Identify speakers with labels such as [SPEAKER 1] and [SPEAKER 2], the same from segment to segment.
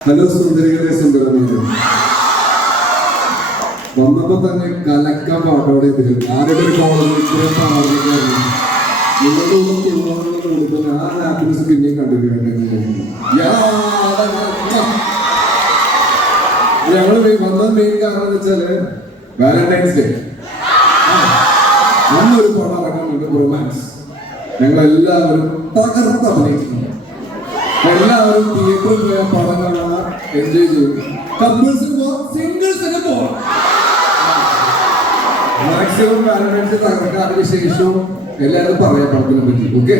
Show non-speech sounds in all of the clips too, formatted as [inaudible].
[SPEAKER 1] Hello സുന്ദരികളെ സുന്ദരമീനും വന്നപ്പോ തന്നെ കലക്ക പാട്ടോടെ എത്തിയിരുന്നു ആരുടെ ഒരു കോളേജ് നിങ്ങളുടെ കൊടുക്കുന്ന ആ ഹാപ്പിനെസ് പിന്നെയും കണ്ടിട്ടുണ്ട് ഞങ്ങൾ വന്ന മെയിൻ കാരണം എന്ന് വെച്ചാൽ വാലന്റൈൻസ് ഡേ അന്നൊരു പടം ഇറങ്ങുന്നുണ്ട് റൊമാൻസ് ഞങ്ങൾ എല്ലാവരും തകർത്ത് അഭിനയിക്കുന്നുണ്ട് എല്ലാവരും തിയേറ്ററിൽ പോയ പടം എൻജോയ് ചെയ്യും. കപ്പിൾസിന് പോവാം സിംഗിൾസിന് പോവാം മാക്സിമം വാലന്റൈൻസ് തകർക്കാതിന് അതിനുശേഷവും എല്ലാവരും പറയാം പടത്തിനെ പറ്റി ഓക്കെ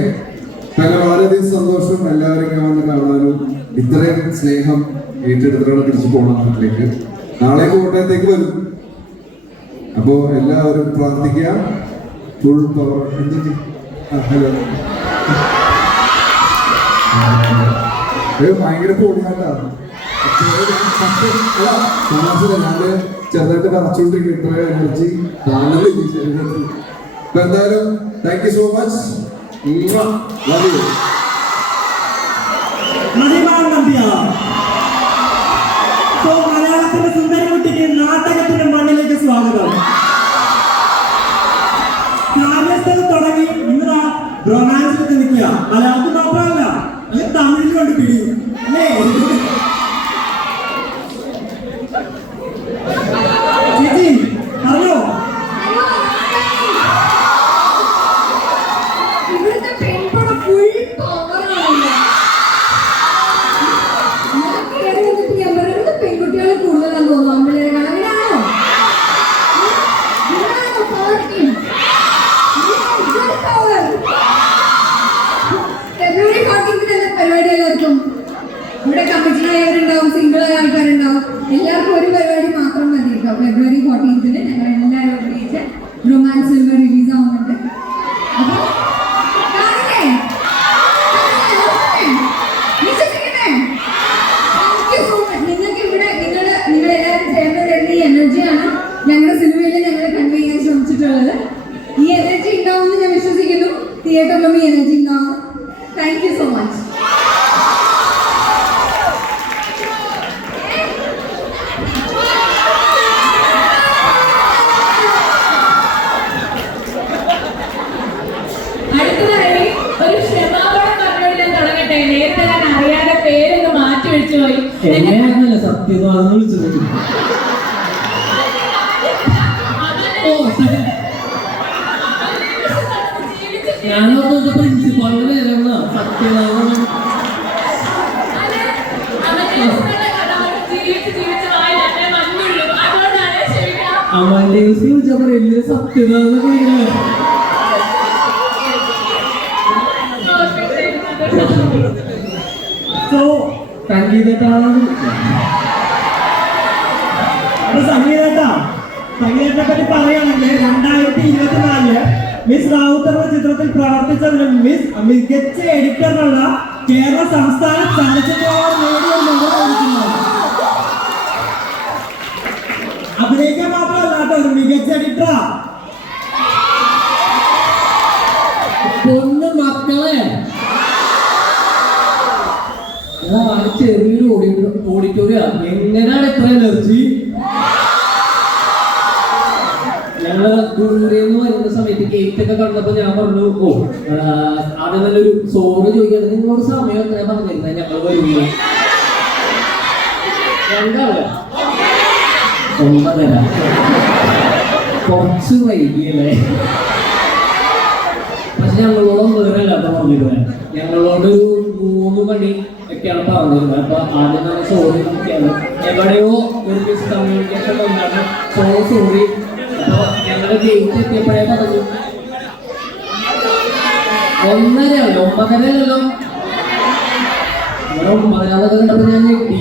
[SPEAKER 1] വളരെയധികം സന്തോഷം എല്ലാവരും വന്ന് കാണാനും ഇത്രയും സ്നേഹം ഏറ്റെടുത്തിട്ടാണ് തിരിച്ചു പോകണം നാട്ടിലേക്ക്. നാളെ കോട്ടയത്തേക്ക് വരും. അപ്പോ എല്ലാവരും പ്രാർത്ഥിക്കുക. ഫുൾ പവർ ഹലോ ഭയങ്കര പൊടിയാട്ടാണ് ഞാൻ ചെറുതായിട്ട് പറച്ചുകൊണ്ടിരിക്കും ഇത്ര എനർജി കാണുന്നില്ല ശരീരത്തിൽ അപ്പൊ എന്തായാലും താങ്ക് യു സോ മച്ച്
[SPEAKER 2] മലയാളത്തിന്റെ സുന്ദരകുട്ടിക്ക് നാടകത്തിന്റെ മണ്ണിലേക്ക് സ്വാഗതം. തുടങ്ങി ഇന്ന് റൊമാൻസിലേക്ക് നിൽക്കുക. മലയാളത്തിൽ മാത്രമല്ല തമിഴിൽ കൊണ്ട് പിടി അല്ലേ ചേച്ചി പറഞ്ഞോ
[SPEAKER 3] ഇവിടുത്തെ പെൺപടം ഫുൾ പവറാണല്ലോ കേറി വന്നിട്ട് ഞാൻ പറയുന്നത് പെൺകുട്ടികൾ കൂടുതലാന്ന് തോന്നുന്നു ആമ്പിള്ളേരെക്കാൾ അങ്ങനെയാണോ ഇവിടാണോ power team? ഇവിടെ full power. ഫെബ്രുവരി ഫോർട്ടീൻത്തിന് എന്താ പരിപാടി എല്ലാവർക്കും ഇവിടെ കമ്മിറ്റഡ് ആയവരുണ്ടാവും സിംഗിൾ ആയ ആൾക്കാരുണ്ടാവും എല്ലാവർക്കും ഒരു പരിപാടി മാത്രം മതി കേട്ടോ ഫെബ്രുവരി ഫോർട്ടീൻത്തിന് ഞങ്ങൾ എല്ലാവരും അഭിനയിച്ച് റൊമാൻസ് സിനിമ റിലീസ് ആവുന്നുണ്ട് അപ്പൊ കാണില്ലേ? കാണില്ലേ? നോക്കട്ടെ? വിശ്വസിക്കട്ടെ? Thank you so much. നിങ്ങൾക്ക് ഇവിടെ നിങ്ങൾ നിങ്ങളെല്ലാവരും ചേർന്ന് തരുന്ന ഈ എനർജിയാണ് ഞങ്ങളുടെ സിനിമയിൽ ഞങ്ങൾ കൺവേ ചെയ്യാൻ ശ്രമിച്ചിട്ടുള്ളത് ഈ എനർജി ഉണ്ടാവുമെന്ന് ഞാൻ വിശ്വസിക്കുന്നു തിയേറ്ററിലും ഈ എനർജി ഉണ്ടാവും താങ്ക് യു സോ മച്ച്
[SPEAKER 4] അടുത്തതായി ഒരു ക്ഷമാപണം പറഞ്ഞുകൊണ്ട് ഞാൻ തുടങ്ങട്ടെ നേരത്തെ ഞാൻ അറിയാതെ പേരൊന്ന് മാറ്റി സത്യം പോയി എന്നെ
[SPEAKER 2] എന്നെയാണല്ലോ സത്യവാദം വിളിച്ചത് ഞാനത് പ്രിൻസിപ്പാളിന്റെ പേരാണ് സത്യവാദം അമ്മന്റെ സത്യവാദം വിളിക്കുന്നത് സോ സംഗീതത്ത സംഗീതത്തെ. പറ്റി പറയുകയാണെങ്കിൽ രണ്ടായിരത്തി ഇരുപത്തിനാലിൽ മിസ് റാവുത്തർ എന്ന ചിത്രത്തിൽ പ്രവർത്തിച്ചതിന് മിസ് മികച്ച എഡിറ്ററിനുള്ള കേരള സംസ്ഥാന ചലച്ചിത്ര അവാർഡ് നേടിയ ഒരു മെമ്പറായിരിക്കുന്നത് അഭിനയിക്കാൻ മാത്രമല്ല കേട്ടോ ഒരു മികച്ച എഡിറ്ററാ പൊന്ന് മക്കളെ എടാ, ആ ചെറിയൊരു ഓഡിറ്റോറിയം എങ്ങനെയാണ് ഇത്ര എനർജി ഞങ്ങൾ ദൂരെന്ന് വരുന്ന സമയത്ത് കേക്കൊക്കെ കണ്ടപ്പോ ഞാൻ പറഞ്ഞു ഓ ആദ്യം നല്ലൊരു സോറ് ചോദിക്കാണ് നിങ്ങളോട് സമയം എത്ര പറഞ്ഞിരുന്നത് ഞങ്ങൾ വരുന്നു. രണ്ടാൾ. ഒമ്പതര. കുറച്ച് വൈകിയല്ലേ പക്ഷെ ഞങ്ങളോട് ഒമ്പതരല്ലാത്ത പറഞ്ഞിരുന്നത് ഞങ്ങളോട് ഒരു മൂന്ന് മണി ഒക്കെയാണ് പറഞ്ഞിരുന്നത്. അപ്പൊ ആദ്യം തന്നെ സോറി നോക്കിയാണ് എവിടെയോ ഒരു മിസ് കമ്മ്യൂണിക്കേഷൻ ഉണ്ടായിരുന്നു. സോ സോറി അപ്പൊ ഞങ്ങളുടെ ഗേറ്റ് എത്തിയപ്പോഴേ പറഞ്ഞു. ഒന്നര ഒമ്പതര അല്ലല്ലോ ഇവിടെ ഒമ്പതരാതൊക്കെ കണ്ടപ്പോ ഞാൻ ഞെട്ടി.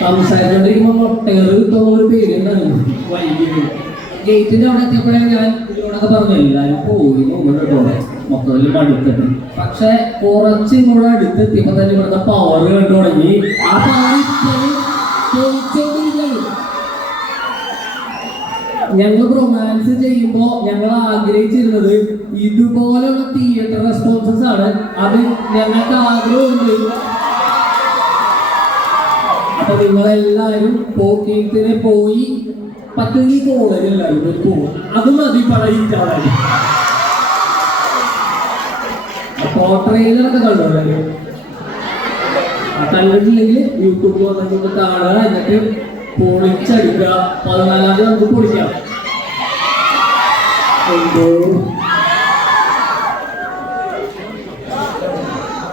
[SPEAKER 2] സംസാരിച്ചോണ്ടിരിക്കുമ്പോ മൊട്ടേറ് കിട്ടുന്ന ഒരു പേരുണ്ടായിരുന്നു വൈകിട്ട്. ഗേറ്റിന്റെ അവിടെ എത്തിയപ്പോഴേ ഞാൻ ഇതിനോടൊക്കെ പറഞ്ഞു എല്ലാരും പോയി നോക്കുന്നുണ്ടോ മൊത്തത്തിൽ മടുത്തിട്ട് പക്ഷെ കുറച്ച് അടുത്തെത്തി അടുത്തെത്തിയപ്പോ തന്നെ ഇവിടുത്തെ പവർ കണ്ടു തുടങ്ങി. ഞങ്ങൾ റൊമാൻസ് ചെയ്യുമ്പോൾ ഞങ്ങൾ ആഗ്രഹിച്ചിരുന്നത് ഇതുപോലെയുള്ള തിയേറ്റർ റെസ്പോൺസസ് ആണ്. അത് ഞങ്ങൾക്ക് ആഗ്രഹമുണ്ട്. അപ്പൊ നിങ്ങളെല്ലാരും പോക്കീത്തിന് പോയി പറ്റുമെങ്കിൽ കോളേജ് എല്ലാവരും. പോകും അത് മതി പറയിക്കാതെ കണ്ടിട്ടില്ലെങ്കിൽ യൂട്യൂബിൽ വന്നിട്ട് കാണുക എന്നിട്ട് പൊളിച്ചടിക്കുക. പതിനാലാം തീയതി നമുക്ക് പൊളിക്കാം.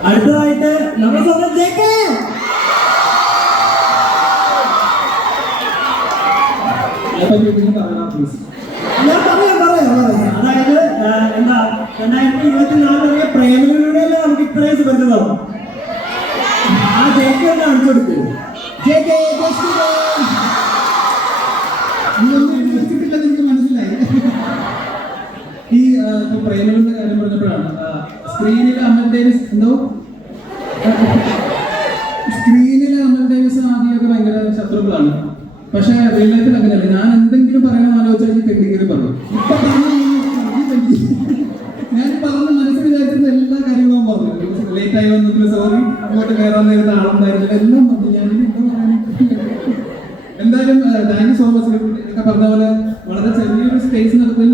[SPEAKER 5] അടുത്തതായിട്ട് അതായത് എന്താ രണ്ടായിരത്തി പ്രേമലൂടെയല്ലേ നമുക്ക് ആ
[SPEAKER 6] മനസ്സിലായി. ഈ കാര്യം സ്ക്രീനിൽ അമൽ ഡേവിസ് സ്ക്രീനിൽ ആദ്യമൊക്കെ ഭയങ്കര ശത്രുക്കളാണ്. പക്ഷെ റിയൽ ലൈഫിൽ അങ്ങനെയല്ല. ഞാൻ സോറി ഇങ്ങോട്ട് കയറാൻ നേരത്തെ ആളുണ്ടായിരുന്നില്ല. എല്ലാം വന്നു. ഞാൻ എന്തായാലും താങ്ക് യു സോ മച്ച് ഒക്കെ പറഞ്ഞ പോലെ വളരെ ചെറിയൊരു സ്പേസ് സ്പേസിനകത്ത്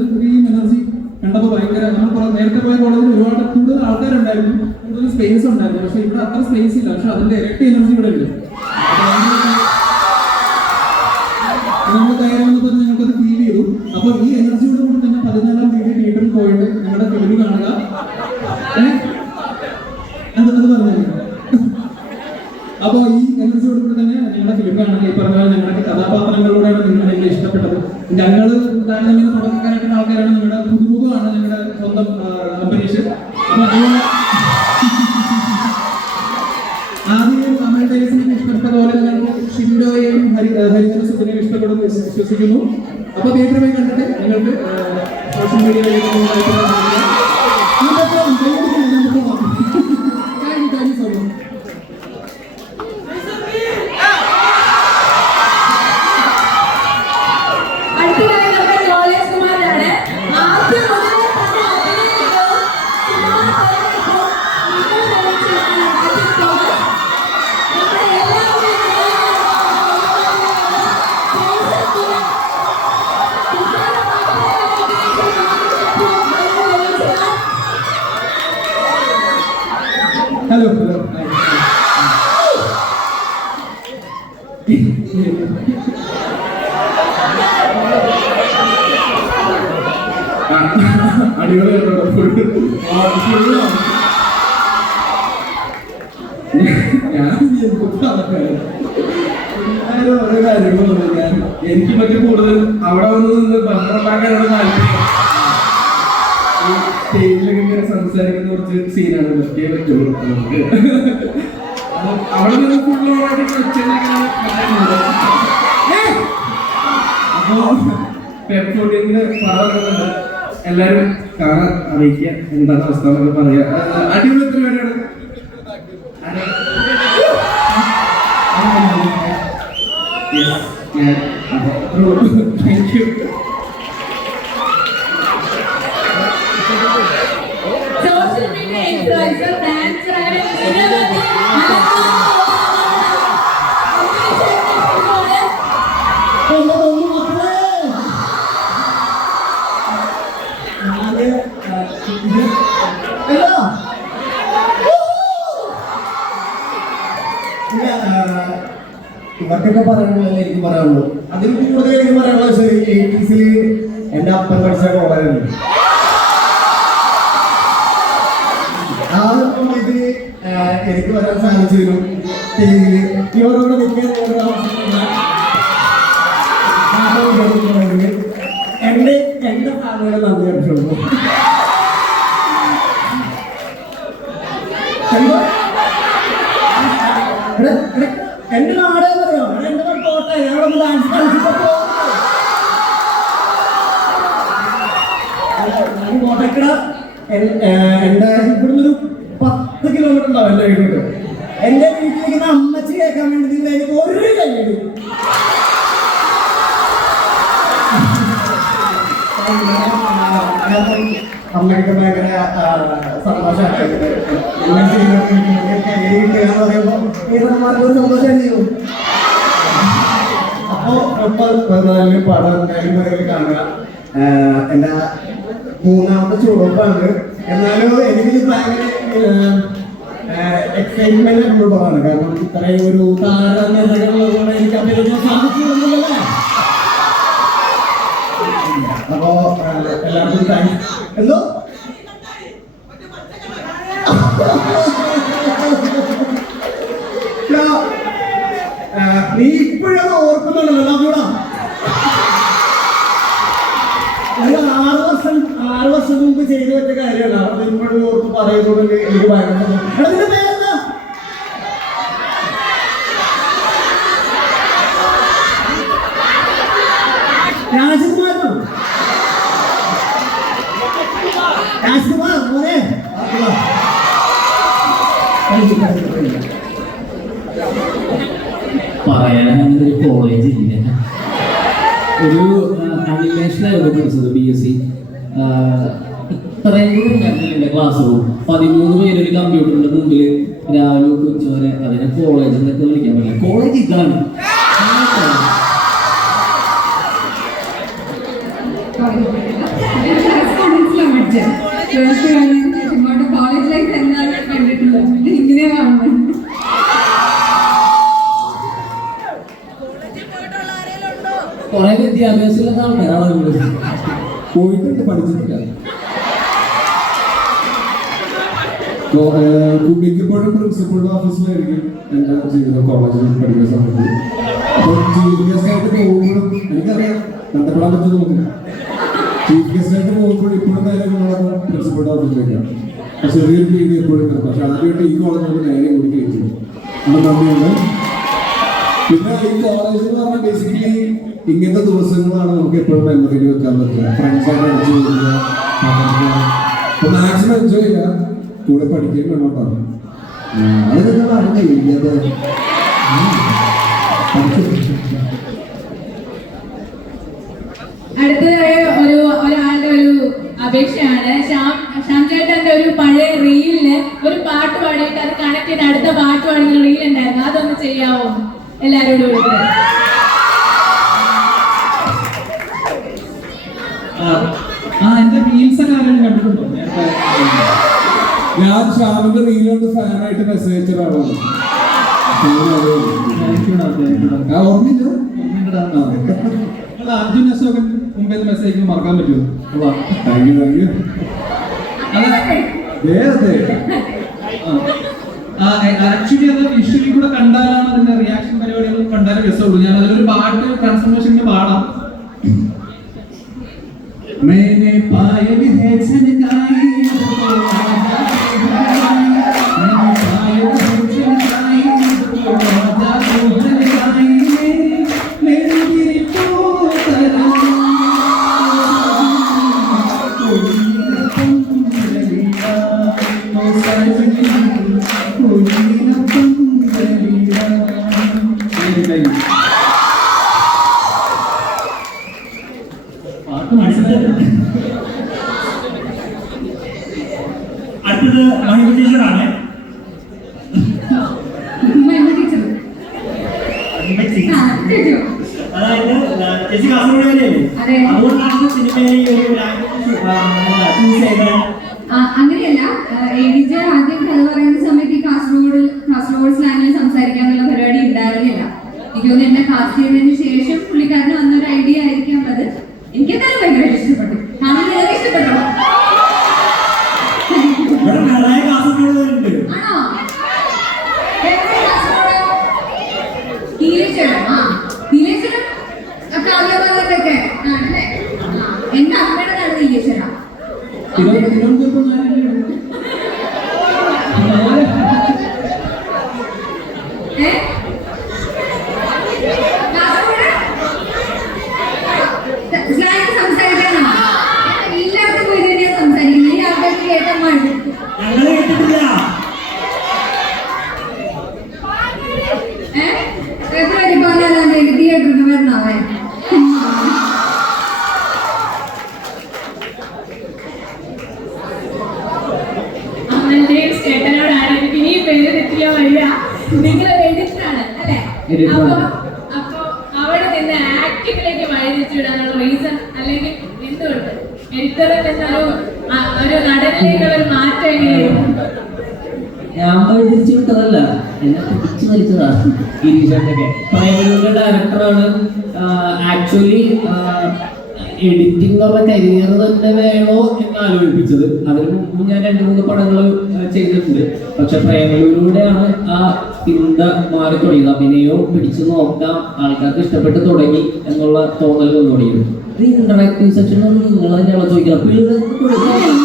[SPEAKER 6] വിശ്വസിക്കുന്നു. അപ്പൊ തിയേറ്ററിൽ കണ്ടിട്ട് നിങ്ങൾക്ക് സോഷ്യൽ മീഡിയ എനിക്ക് പറ്റി കൂടുതൽ അവിടെ വന്ന് നിന്ന് ഭക്ഷണം ഉണ്ടാക്കാനാണ് താല്പര്യം സ്റ്റേജിലൊക്കെ ഇങ്ങനെ സംസാരിക്കുന്ന കുറച്ച് സീനാണ് പറ്റിയേ പറ്റുള്ളൂ നമുക്ക് അവിടെ നിന്ന് ഫുള്ളോടായിട്ട് അപ്പോ പെപ്സോഡിന്റെ പടമൊക്കെ എല്ലാരും കാണാൻ അറിയിക്കുക എന്താണ് അവസ്ഥ എന്നൊക്കെ പറയാ ആ, അടിപൊളി എത്ര പേരാണ് thank you
[SPEAKER 3] social media influencer dancer അങ്ങനെ
[SPEAKER 5] ഇവർക്കൊക്കെ പറയാനുള്ളത് എനിക്ക് പറയാനുള്ളൂ. അതിൽ കൂടുതൽ എനിക്ക് പറയാനുള്ളത് ശരി എയ്റ്റീസിൽ എന്റെ അപ്പൻ പഠിച്ച കോളേജുണ്ട് എനിക്ക് വരാൻ സാധിച്ചിരുന്നു ടീമിൽ എന്റെ എന്റെ ഫാമിലിയുടെ നന്ദി എടാ, എന്റെ നാട് പറയോ എന്റെ നാട് കോട്ടയം ഞങ്ങളൊന്ന് ഡാൻസ് കളിച്ചപ്പോ ഞാൻ കോട്ടക്കട എൻ- ഏഹ് എന്റെ ഇവിടുന്ന് ഒരു പത്ത് കിലോമീറ്റർ ഉണ്ടാവും എന്റെ വീട്ടിലോട്ട്. എന്റെ വീട്ടിലിരിക്കുന്ന അമ്മച്ചി കേൾക്കാൻ വേണ്ടി എനിക്ക് ഒരു കൈയ്യടി അമ്മയ്ക്ക് ഭയങ്കര സന്തോഷമായിട്ട് സന്തോഷം ചെയ്യും അപ്പോ പതിനാലിന് പടം വരെ കാണുക. എന്റെ മൂന്നാമത്തെ ചുവപ്പാണ്. എന്നാലും എനിക്ക് എക്സൈറ്റ്മെന്റ് പടമാണ് കാരണം ഇത്രയും ഒരു താരനിരകളുള്ളതുകൊണ്ട് എനിക്ക് അഭിനയിക്കാൻ സാധിച്ചില്ല അപ്പോ എല്ലാവർക്കും താങ്ക്സ് എന്തോ? [laughs] നീ ചെയ്തു വെച്ച കാര്യമല്ല. അവർ ഇപ്പോഴും ഓർത്ത് പറയുന്നത് എനിക്ക് ഭയങ്കര സന്തോഷം. എടാ, നിന്റെ പേരെന്താ രാജകുമാരനോ രാജകുമാർ മോനെ ആ, വാ. കഴിച്ചു, കഴിച്ചു, കഴിച്ചു.
[SPEAKER 2] പറയാൻ അങ്ങനെ ഒരു കോളേജ് ഇല്ല ഒരു അനിമേഷനായിരുന്നു പഠിച്ചത് ബി എസ് സി ഇത്രയും കണ്ടില്ല ക്ലാസ് റൂം പതിമൂന്ന് പേര് ഒരു കമ്പ്യൂട്ടറിന്റെ മുമ്പിൽ രാവിലെ തൊട്ട് ഉച്ച വരെ അതിനെ കോളേജ് എന്നൊക്കെ വിളിക്കാൻ പറ്റില്ല കോളേജ് ഇതാണ്
[SPEAKER 3] കോളേജ് ലൈഫ് എന്താണെന്ന് കണ്ടിട്ടില്ല ഇങ്ങനെ കാണുന്നത്
[SPEAKER 2] കുറെ വിദ്യാഭ്യാസമുള്ള ആൾക്കാരാണ്.
[SPEAKER 1] പോയിട്ടുണ്ട് പഠിച്ചിട്ടില്ല മിക്കപ്പോഴും പ്രിൻസിപ്പളുടെ ഓഫീസിലായിരിക്കും എന്റെ ജീവിതം കോളേജിൽ പഠിക്കുന്ന സമയത്ത് അപ്പോൾ ആയിട്ട് പോകുമ്പോഴും എനിക്കറിയാം കണ്ടപ്പെടാൻ പറ്റും നമുക്ക് ചീഫ് ഗസ്റ്റ് ആയിട്ട് പോകുമ്പോഴും ഇപ്പോഴും നേരെ നമ്മളത് പ്രിൻസിപ്പളുടെ ഓഫീസിലേക്കാണ് ചെറിയൊരു പേടി എപ്പോഴും പക്ഷെ ആദ്യമായിട്ട് ഈ കോളേജിൽ നേരെ കൂടി കയറ്റി അത് നന്ദിയുണ്ട്. പിന്നെ ഈ കോളേജ് എന്ന് പറഞ്ഞാൽ ബേസിക്കലി ഇങ്ങനത്തെ ദിവസങ്ങളാണ് നമുക്ക് എപ്പോഴും മെമ്മറിയിൽ വെക്കാൻ പറ്റുക. ഫ്രണ്ട്സായിട്ട് അടിച്ചു കൊടുക്കുക മാക്സിമം എൻജോയ് ചെയ്യുക. കൂടെ പഠിക്കുകയും വേണം കേട്ടോ. അത് നിങ്ങളാണ് കഴിയുന്നത്
[SPEAKER 4] അടുത്തതായി ഒരു ഒരാളുടെ ഒരു അപേക്ഷയാണ്. ശ്യാം ശ്യാം ചേട്ടന്റെ ഒരു പഴയ റീലിന് ഒരു പാട്ട് പാടിയിട്ട് അത് കണക്ട് ചെയ്ത് അടുത്ത പാട്ട് പാടുന്ന റീൽ ഉണ്ടായിരുന്നു. അതൊന്ന് ചെയ്യാവോ? എല്ലാരോടും കൂടെ
[SPEAKER 6] ആ, ആ എന്റെ റീൽസ് ഒക്കെ ആരെങ്കിലും കണ്ടിട്ടുണ്ടോ?
[SPEAKER 1] ഞാൻ ശ്യാമിന്റെ റീലോട്ട് ഫാനായിട്ട് മെസ്സേജ് അയച്ച ഒരാളാണ്. ഓർമ്മയില്ല.
[SPEAKER 6] അർജുൻ അശോകൻ മുമ്പേ മെസ്സേജ് മറക്കാൻ പറ്റുമോ
[SPEAKER 1] താങ്ക് യു താങ്ക് യു അതെ അതെ
[SPEAKER 6] ആക്ച്വലി അത് വിഷ്വലി കൂടെ കണ്ടാലാണ് അതിന്റെ റിയാക്ഷൻ പരിപാടികൾ കണ്ടാലേ രസമുള്ളൂ ഞാൻ അതിലൊരു പാട്ട് ട്രാൻസ്ഫോർമേഷന്റെ പാടാം मैंने पायल है
[SPEAKER 3] എനിക്ക് തോന്നുന്നു എന്നെ കാസ്റ്റ് ചെയ്തതിന് ശേഷം പുള്ളിക്കാരന്
[SPEAKER 4] പറയാൻ വഴിയ നിങ്ങൾ എഡിറ്ററാണ് അല്ലേ അപ്പൊ അപ്പൊ അവിടെ നിന്ന് ആക്ടിങ്ങിലേക്ക് വഴിതിരിച്ചുവിടാനുള്ള റീസൺ അല്ലെങ്കിൽ എന്തുകൊണ്ട്? എഡിറ്ററിൽ നിന്ന് ഒരു നടനിലേക്കുള്ള ഒരു മാറ്റം എങ്ങനെയാണ്
[SPEAKER 2] ഞാൻ വഴിതിരിച്ചു വിട്ടതല്ല. എന്നെ പിടിച്ചു വലിച്ചതാ ഗിരീഷൊക്കെ ഡയറക്ടറാണ് ആക്ച്വലി എഡിറ്റിംഗ് അവരുടെ കരിയർ തന്നെ വേണോ എന്ന് ആലോചിപ്പിച്ചത്. അതിന് മുമ്പ് ഞാൻ രണ്ട് മൂന്ന് പടങ്ങൾ ചെയ്തിട്ടുണ്ട്. പക്ഷെ പ്രേമയിലൂടെയാണ് ആ ചിന്ത മാറി തുടങ്ങിയത്. അഭിനയവും പിടിച്ചു നോക്കാം ആൾക്കാർക്ക് ഇഷ്ടപ്പെട്ട് തുടങ്ങി എന്നുള്ള തോന്നൽ വന്നു തുടങ്ങിയത്. ഇന്ററാക്റ്റീവ് സെക്ഷൻ നിങ്ങൾ തന്നെയാണ് ചോദിക്കുക പിള്ളേർക്ക്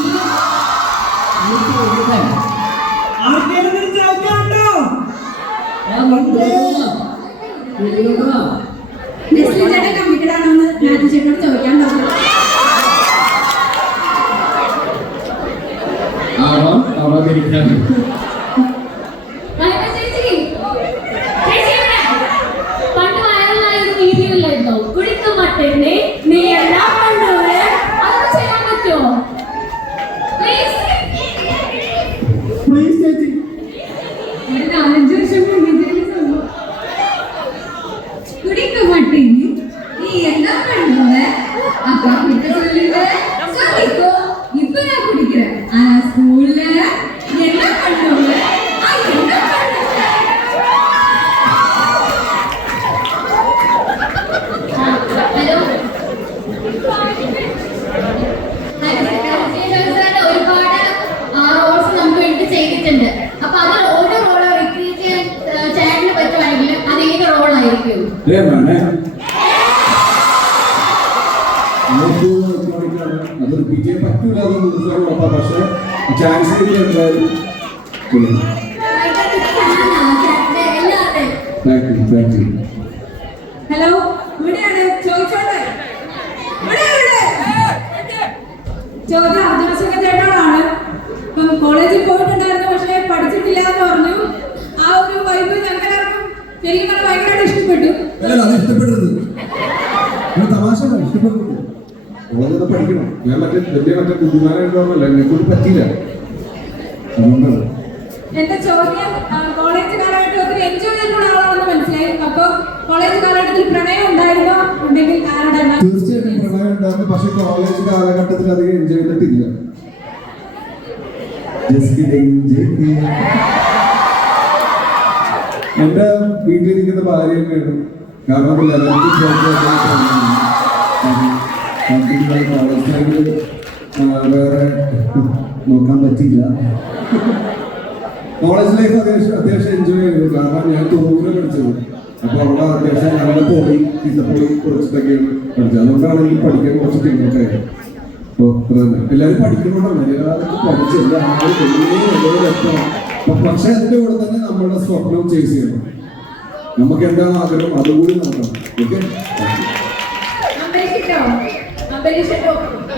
[SPEAKER 2] ആവാം ആവാതിരിക്കാൻ
[SPEAKER 4] റോളായിരിക്കും
[SPEAKER 1] അത് റിപ്പീറ്റ് ചെയ്യാൻ പറ്റൂല പക്ഷെ ചാൻസ് കിട്ടിയ എന്തായാലും
[SPEAKER 4] എല്ലാവരുടെയും
[SPEAKER 1] thank you thank you
[SPEAKER 3] hello ഇവിടെയാണ് ചോദിച്ചോട്ടെ ഇവിടെ, ഇവിടെ. ചോദ്യം അർജുനസുഖ ചേട്ടനോടാണ് ഇപ്പം കോളേജിൽ പോയിട്ടുണ്ടായിരുന്നു പക്ഷേ പഠിച്ചിട്ടില്ല എന്ന് പറഞ്ഞു ആ ഒരു വൈബ് ഞങ്ങൾക്കെല്ലാവർക്കും ശരിക്കും പറഞ്ഞാൽ ഭയങ്കരമായിട്ട് ഇഷ്ടപ്പെട്ടു
[SPEAKER 1] അല്ല അത് ഇഷ്ടപ്പെടരുത് ഞാൻ തമാശ ഇഷ്ടപ്പെട്ടു കോളേജിൽ പഠിക്കണം ഞാൻ മറ്റേ വലിയ മറ്റേ ബുദ്ധിമാനായിട്ടൊന്നുമല്ല എന്നെ കൊണ്ട് പറ്റിയില്ല. അതുകൊണ്ടാണ്.
[SPEAKER 3] എന്റെ ചോദ്യം കോളേജ് കാലഘട്ടം ഒത്തിരി എൻജോയ് ചെയ്തിട്ടുള്ള ആളാണെന്ന് മനസ്സിലായി. അപ്പൊ കോളേജ് കാലഘട്ടത്തിൽ പ്രണയം ഉണ്ടായിരുന്നോ? ഉണ്ടെങ്കിൽ
[SPEAKER 1] തീർച്ചയായിട്ടും പ്രണയം ഉണ്ടായിരുന്നു പക്ഷെ കോളേജ് കാലഘട്ടത്തിൽ അധികം എൻജോയ് ചെയ്തിട്ടില്ല. എന്റെ വീട്ടിലിരിക്കുന്ന ഭാര്യ വേണം. കാരണം വേറെ നോക്കാൻ പറ്റില്ല കോളേജ് ലൈഫ് അത്യാവശ്യം അത്യാവശ്യം എൻജോയ് ചെയ്തു. കാരണം ഞാൻ തൊണ്ണൂറിൽ പഠിച്ചത്. അപ്പൊ അവിടെ അത്യാവശ്യം നല്ല പോയി ചീത്തപ്പൊടി കുറച്ചിട്ടൊക്കെയാണ് പഠിച്ചത് അതുകൊണ്ടാണ് പഠിക്കാൻ കുറച്ച് പിന്നോട്ടായത് അപ്പോൾ അത്ര തന്നെ. എല്ലാവരും പഠിക്കണോണ്ടാണ്. എല്ലാവരും പഠിച്ച് എല്ലാ ആളുകളും വലിയ നിലയിൽ എത്തണം അപ്പൊ പക്ഷെ അതിന്റെ കൂടെ തന്നെ നമ്മളുടെ സ്വപ്നം ചേസ് ചെയ്യണം. നമുക്ക് എന്താണ് ആഗ്രഹം? അതുകൂടി നോക്കണം ഓക്കെ
[SPEAKER 4] അംബരീഷിട്ടോ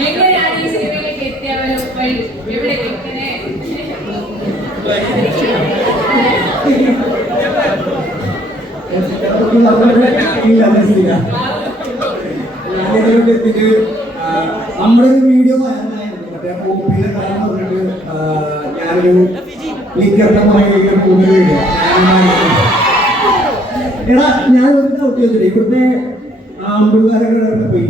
[SPEAKER 4] എങ്ങനെയാണ് ഈ സിനിമയിലേക്ക് എത്തിയ ഒരു വഴി? എവിടെ? എങ്ങനെ?
[SPEAKER 5] നമ്മുടെ ഒരു വീഡിയോ ഞാനൊരു ലിക്കറിന്റെ പുറകെ പോകുന്ന വീഡിയോ എടാ ഞാൻ ഒരു ഡൗട്ട് ചോദിച്ചിട്ട്? ഇവിടുത്തെ ആമ്പിള്ളേരൊക്കെ പോയി.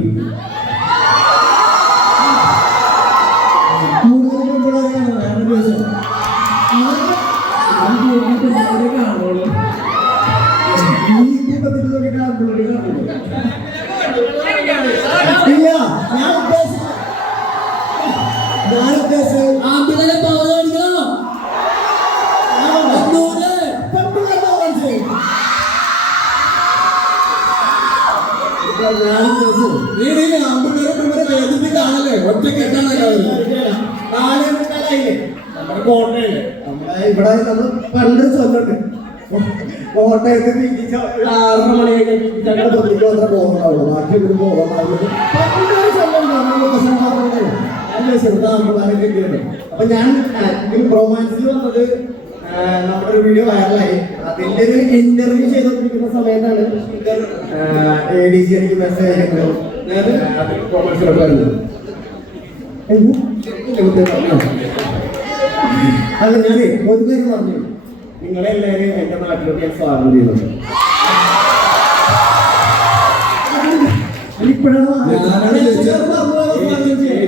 [SPEAKER 5] ഞാൻ ഉദ്ദേശിച്ചത്
[SPEAKER 1] നീ നീ ആമ്പിള്ളേരെ പെൺപിള്ളേരെ വേദിപ്പിക്കാണല്ലേ ഒറ്റക്കെട്ടാണ്
[SPEAKER 5] നമ്മുടെ കോട്ടയല്ലേ നമ്മുടെ ഇവിടെ പണ്ട് ചൊല്ലുണ്ട് കോട്ടയത്ത് ആറര മണിയൊക്കെ ഞങ്ങളുടെ തൊഴിലേക്ക് മാത്രമേ പോകുന്നുള്ളൂ ബാക്കി ഇവിടെ പോകാൻ അപ്പൊ ഞാൻ റൊമാൻസിൽ വന്നത് നമ്മുടെ ഒരു വീഡിയോ വൈറലായി അതിന്റെ ഒരു ഇന്റർവ്യൂ ചെയ്തോണ്ടിരിക്കുന്ന സമയത്താണ് എ ഡി ജി എനിക്ക് മെസ്സേജ് അയക്കുന്നത്. അല്ല ഞാൻ ഒരു പേര് പറഞ്ഞു. നിങ്ങളെല്ലാവരും എന്റെ നാട്ടിലൊക്കെ ഞാൻ സ്വാഗതം ചെയ്യുന്നുണ്ട് ഇപ്പോഴാണ്?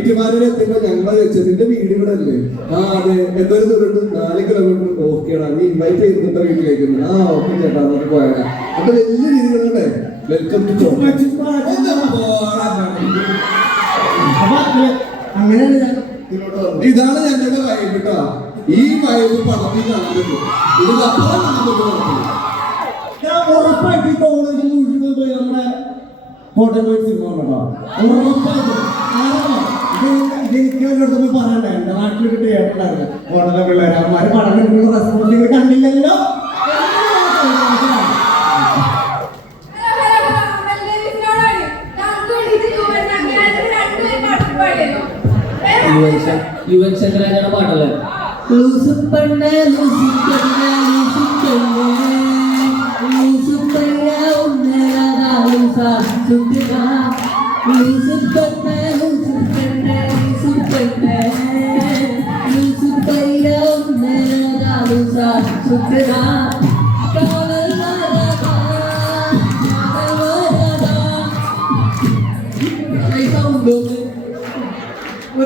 [SPEAKER 1] വിമാനം എത്തുമ്പോ ഞങ്ങളെ വെച്ച് നിന്റെ വീട് ഇവിടെ അല്ലേ ആ അതെ. എന്തൊരു ദൂരം നാല് കിലോമീറ്റർ ഓക്കെയാണ് നീ ഇൻവൈറ്റ് ചെയ്തിട്ടുണ്ട് വീട്ടിലേക്ക് ആ ഓക്കെ ചേട്ടാ നമുക്ക് പോയാ അപ്പൊ വലിയ രീതികളുടെ വെൽക്കം ടു ഇതാണ് ഞങ്ങളുടെ വൈബ് കേട്ടോ ഈ വൈബ് പടത്തിൽ
[SPEAKER 5] ഉറപ്പായിട്ട് പോയി നമ്മുടെ കോട്ടയം സിനിമ ഉറപ്പായിട്ടും. ഇത് ഇത് എനിക്ക് എന്നോട് പോയി പറയണ്ടേ എന്റെ നാട്ടിലൊരു പിള്ളേർ അവന്മാര് പടം കണ്ടിട്ടുള്ള റെസ്പോൺസ് നിങ്ങൾ കണ്ടില്ലല്ലോ.
[SPEAKER 2] യുവൻ ശങ്കരാചാര്യ പാട്ടല്ലേ ലൂസു പെണ്ണേ ലൂസു പെണ്ണേ ലൂസു പെണ്ണേ ലൂസു പെണ്ണേ ഉന്നേരാ ലൂസ പെണ്ണേ ലൂസു പെണ്ണേ
[SPEAKER 5] Gue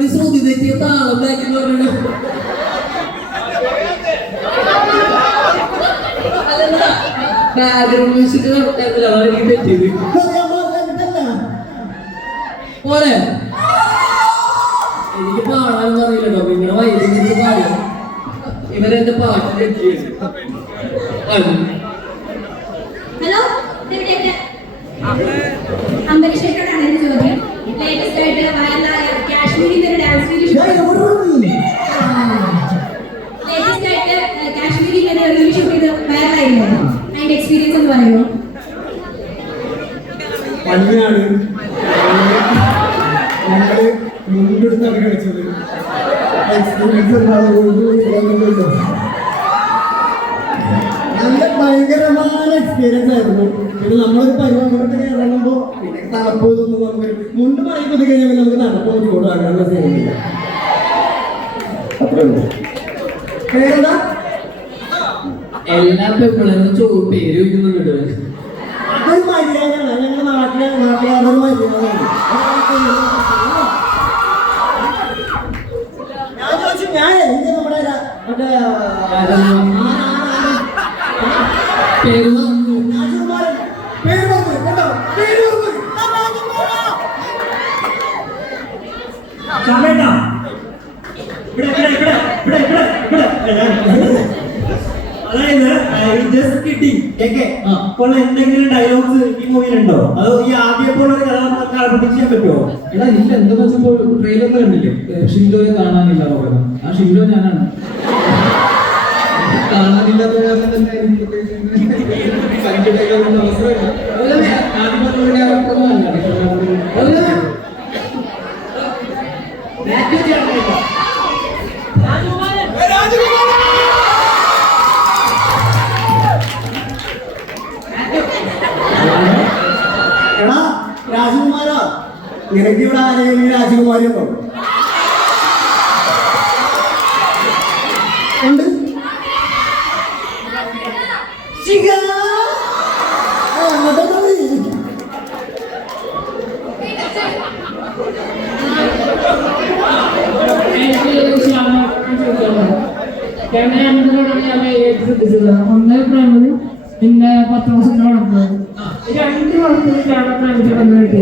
[SPEAKER 5] disuruh tidak cerita, lo belajar di
[SPEAKER 2] luar dulu.
[SPEAKER 5] Nah, ada musik itu, eh, jadi. സമയട്ടാ ഇവിടെ ഇവിടെ ഇവിടെ ഇവിടെ ഇവിടെ ഇവിടെ. അതായത് ജസ്റ്റ് കിട്ടി കേക്കെ അപ്പോൾ എന്തെങ്കിലും ഡയലോഗ്സ് ഈ മൂവിയിലുണ്ടോ അതോ ഈ ആദ്യം പോലെ ഒരു കഥ പഠിച്ച് ചെയ്യാൻ പറ്റുമോ
[SPEAKER 6] എടാ ഇല്ല എന്താന്ന് വെച്ചപ്പോ ട്രെയിലറിൽ കണ്ടില്ലേ? ഷിൻഡോയെ കാണാനില്ല പറഞ്ഞു ആ ഷിൻഡോ ഞാനാണ്. കാണാനില്ലാത്ത കാരണം തന്നെ
[SPEAKER 5] എടാ രാജകുമാരാ? നിനക്ക് ഇവിടെ ആരെങ്കിലും രാജകുമാരി ഉണ്ട്
[SPEAKER 7] പ്രേമിച്ച്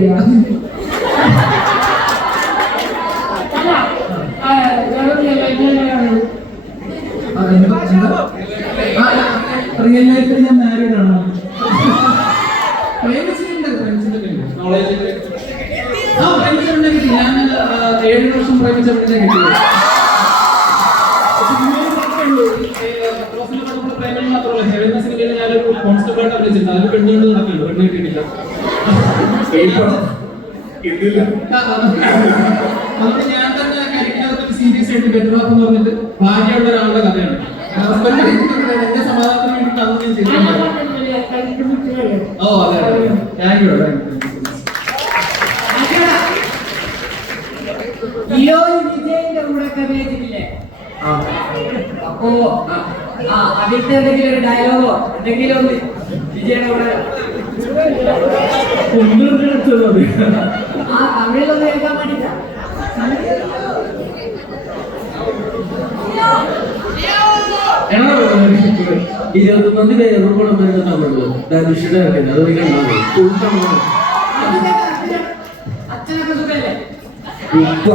[SPEAKER 6] ഞാൻ തന്നെ കരിക്കിനകത്ത് സീരിയസ് ആയിട്ട് ബെറ്റർ എന്ന് പറഞ്ഞിട്ട് ഭാര്യയുള്ള ഒരാളുടെ കഥയാണ് എന്റെ സമാധാനത്തിന് വേണ്ടി അന്ന് ഞാൻ ചെയ്തിട്ടുണ്ടായിരുന്നു ഓ അതെ അതെ താങ്ക് യു
[SPEAKER 7] വിജയന്റെ കൂടെ അഭിനയിച്ചിട്ടില്ലേ അപ്പോ അതിന്റെ എന്തെങ്കിലും ഒരു ഡയലോഗോ എന്തെങ്കിലും ഒന്ന് വിജയുടെ കൂടെ ആ തമിഴിലൊന്നും കേൾക്കാൻ വേണ്ടിട്ടാ ഇരുപത്തൊന്നാം പടം വരുന്ന തമിഴ് ധനുഷിന്റെ ഇറക്കുന്നത് അത് നീ കണ്ടാ മതി ഫുൾ തമിഴാണ് അച്ഛനൊക്കെ സുഖല്ലേ
[SPEAKER 1] ഉപ്പ.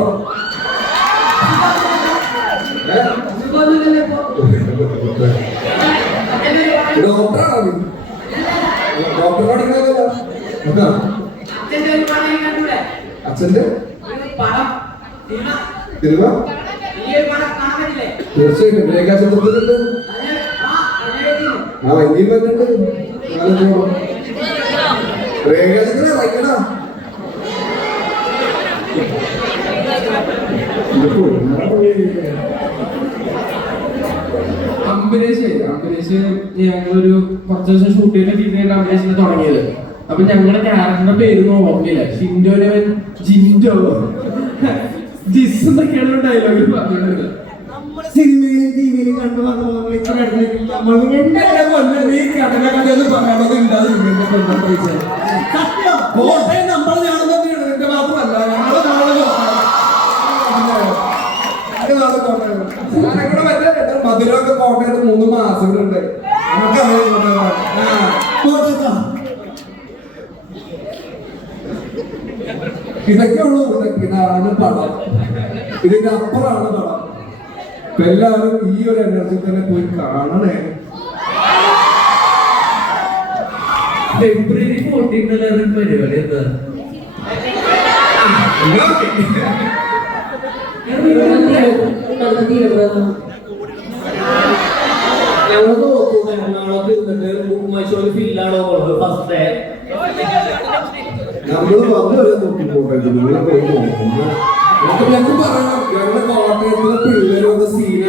[SPEAKER 7] സുഖമൊന്നുമില്ലല്ലോ ഇപ്പൊ
[SPEAKER 1] ഡോക്ടറാണ്. ഡോക്ടർ പഠിക്കുന്നതല്ല
[SPEAKER 7] അച്ഛന്റെ ഒരു പടം കണ്ടൂടെ
[SPEAKER 1] അച്ഛന്റെ
[SPEAKER 7] ഒരു പടം സിനിമ
[SPEAKER 1] സിനിമ
[SPEAKER 7] ഈ ഒരു പടം കാണാൻ പറ്റില്ലേ
[SPEAKER 1] തീർച്ചയായിട്ടും രേഖാചിത്രത്തിലുണ്ട്
[SPEAKER 7] അത് ആ അതിനെ
[SPEAKER 1] ആ വലിയ പറ്റുന്നുണ്ട് രേഖാചിത്രം
[SPEAKER 8] അംബരീഷ് അംബരീഷ് ഞങ്ങളൊരു കുറച്ച് ദിവസം ഷൂട്ട് ചെയ്ത പിന്നീട് അംബരീഷിന് തുടങ്ങിയത്. അപ്പൊ ഞങ്ങളുടെ ക്യാരക്ടറിന്റെ പേര് ഓർമ്മയില്ല. ഷിൻഡോനവൻ ജിൻഡോ. ജിസ് എന്നൊക്കെയാണ് ഡയലോഗ് പറഞ്ഞിട്ടുള്ളത്.
[SPEAKER 5] സിനിമയിലും ടിവിയിലും കണ്ടു വന്നു നമ്മൾ ഇത്ര അടുത്തേക്ക് നമ്മൾ
[SPEAKER 8] കൊല്ലം ഈ കടല കഥയെന്ന് പറയണത് ഉണ്ടാകും
[SPEAKER 5] സത്യം
[SPEAKER 8] കോട്ടയം നമ്മൾ ഞാൻ തന്നെയാണ് എന്റെ മാത്രമല്ല ഞങ്ങളെ നാളെ
[SPEAKER 1] ഞാനവിടെ മറ്റേ മധുരമൊക്കെ കോട്ടയത്ത് മൂന്ന് മാസങ്ങളുണ്ട് നമുക്കറിയാം ആ
[SPEAKER 5] കോട്ടയത്താ
[SPEAKER 1] ഇതൊക്കെ ഉള്ളൂ ഇതൊക്കെ പടം ഇതിന്റെ അപ്പുറമാണ് പടം അപ്പൊ എല്ലാവരും ഈ ഒരു എനർജി തന്നെ പോയി കാണണേ.
[SPEAKER 7] ഫെബ്രുവരി ഫോർട്ടീൻ പരിപാടി എന്താ
[SPEAKER 2] ഞങ്ങൾ നോക്കും എറണാകുളത്ത് ഇരുന്നിട്ട് മൈസൂർ ഫീലാണോ ഫസ്റ്റ് ഡേ
[SPEAKER 1] നമ്മൾ വന്നു നോക്കി നോക്കിപ്പോട്ടെ നിങ്ങളെ പോയി നമുക്ക് ഞങ്ങൾക്ക് പറയണം ഞങ്ങളുടെ കോട്ടയത്തിലെ പിള്ളേരൊന്ന് സീനാക്കി